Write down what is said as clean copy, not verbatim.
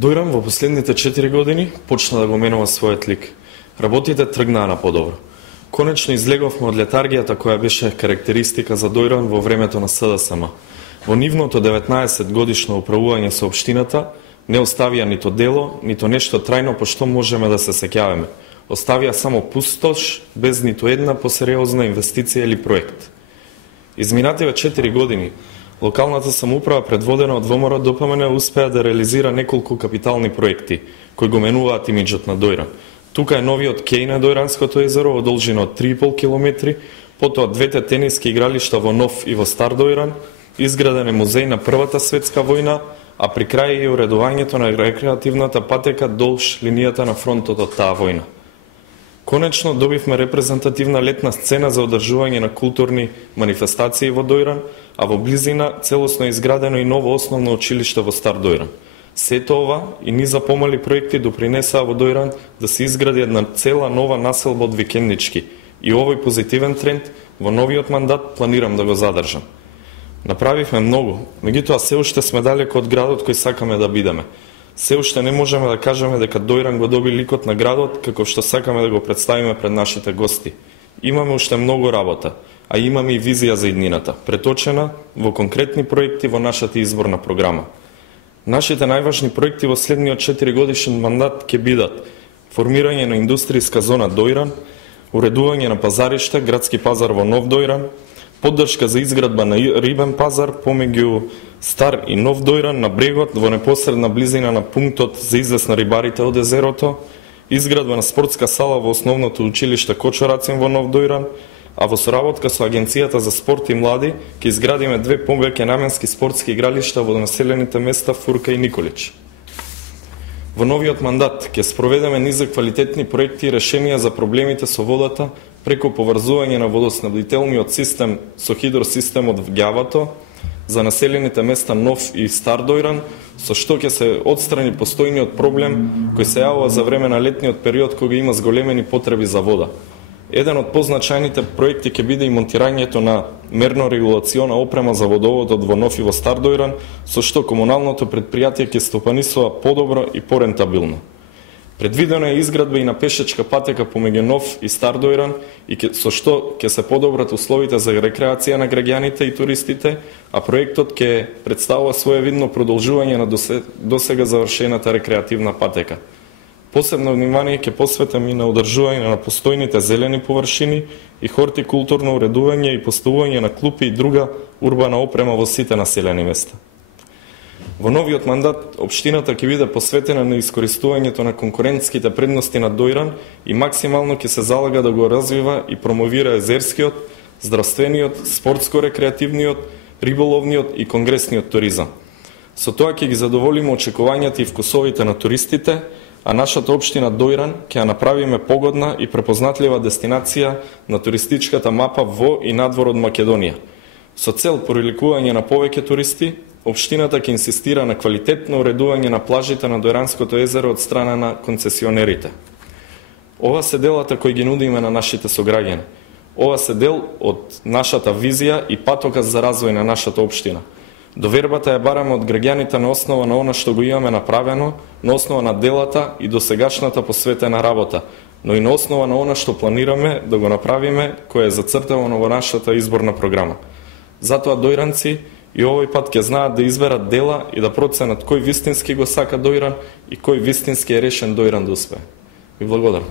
Дојран во последните 4 години почна да го менува својот лик. Работите тргнаа на подобро. Конечно излеговме од летаргијата која беше карактеристика за Дојран во времето на СДСМ. Во нивното 19 годишно управување со општината не оставија нито дело, нито нешто трајно по што можеме да се сеќаваме. Оставија само пустош, без ниту една посериозна инвестиција или проект. Изминативе 4 години, локалната самоуправа предводена од ВМРО ДПМН успеа да реализира неколку капитални проекти, кои го менуваат имиџот на Дојран. Тука е новиот кеј на Дојранското езеро во должина од 3,5 км, потоа двете тениски игралишта во Нов и во Стар Дојран, изграден е музеј на Првата светска војна, а при крај е уредувањето на рекреативната патека долж линијата на фронтот од таа војна. Конечно добивме репрезентативна летна сцена за одржување на културни манифестации во Дојран, а во близина целосно изградено и ново основно училиште во Стар Дојран. Сето ова и низа помали проекти допринесаа во Дојран да се изгради една цела нова населба од викендички и овој позитивен тренд во новиот мандат планирам да го задржам. Направивме многу, меѓутоа се уште сме далеко од градот кој сакаме да бидеме. Се уште не можеме да кажеме дека Дојран го доби ликот на градот како што сакаме да го представиме пред нашите гости. Имаме уште многу работа, а имаме и визија за иднината, преточена во конкретни проекти во нашата изборна програма. Нашите најважни проекти во следниот 4 годишен мандат ќе бидат формирање на индустријска зона Дојран, уредување на пазариште, градски пазар во Нов Дојран, поддршка за изградба на рибен пазар помеѓу Стар и Нов Дојран на брегот во непосредна близина на пунктот за излез на рибарите од езерото, изградба на спортска сала во основното училиште Кочорацин во Нов Дојран, а во соработка со Агенцијата за спорт и млади ќе изградиме 2 повеќе наменски спортски игралишта во населените места Фурка и Николич. Во новиот мандат ќе спроведеме низа квалитетни проекти и решенија за проблемите со водата преку поврзување на водоснабдителниот систем со хидросистемот во Ѓавато за населените места Нов и Стар Дојран, со што ќе се отстрани постојниот проблем кој се јавува за време на летниот период кога има зголемени потреби за вода. Еден од позначајните проекти ќе биде и монтирањето на мерно-регулациона опрема за водоводот во Нов и во Стар Дојран, со што комуналното предпријатие ќе стопанисува подобро и порентабилно. Предвидена е изградба и на пешечка патека помеѓу Нов и Стар Дојран, со што ќе се подобрат условите за рекреација на граѓаните и туристите, а проектот ќе представува своевидно продолжување на досега завршената рекреативна патека. Посебно внимание ќе посветам и на одржување на постојните зелени површини и хортикултурно уредување и поставување на клупи и друга урбана опрема во сите населени места. Во новиот мандат, општината ќе биде посветена на искористувањето на конкурентските предности на Дојран и максимално ќе се залага да го развива и промовира езерскиот, здравствениот, спортско-рекреативниот, риболовниот и конгресниот туризам. Со тоа ќе ги задоволиме очекувањата и вкусовите на туристите, а нашата општина Дојран ќе ја направиме погодна и препознатлива дестинација на туристичката мапа во и надвор од Македонија. Со цел привлекување на повеќе туристи, општината ќе инсистира на квалитетно уредување на плажите на Дојранското езеро од страна на концесионерите. Ова се делата кои ги нудиме на нашите сограѓани. Ова се дел од нашата визија и патоказ за развој на нашата општина. Довербата ја бараме од граѓаните на основа на она што го имаме направено, на основа на делата и досегашната посветена работа, но и на основа на она што планираме да го направиме, кое е зацртано во нашата изборна програма. Затоа дојранци и овој пат ќе знаат да изберат дела и да проценат кој вистински го сака Дојран и кој вистински е решен Дојран да успее. Ви благодарам.